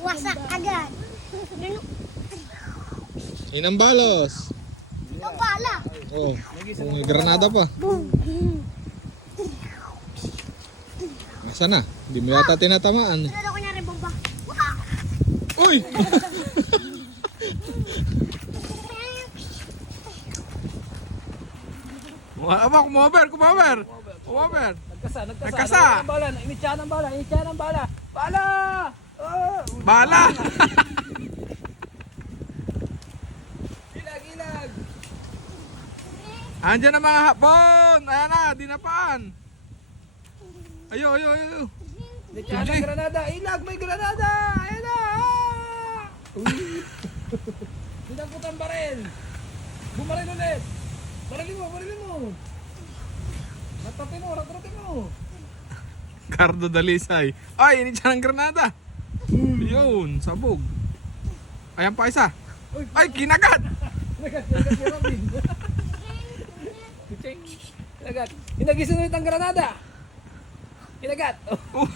Wasak agad. Inambalos. Ang pala. Oh, may granada pa. Nasaan na? Hindi mo yata tinatamaan. Sunod ako niya rin bomba. Uy! Kumaber! Nagkasa! Bala, initya ng bala. Bala! Oh! Bala! Ilag! Andiyan na mga hapon! Ayan na, dinapaan! Ayo! Initya ng granada. Ilag, may granada! Ayan na! Ah! Uy! Dinagpot ang baril! Bumaril ulit! Barilin mo! Ratratin mo! Cardo Dalisay. Ay, ini siya ng granada. Yun, sabog. Ayan pa isa. Ay, kinagat! Kinagat si Robin. Kinagat. Inagisin ulit ang granada. Kinagat. Oh,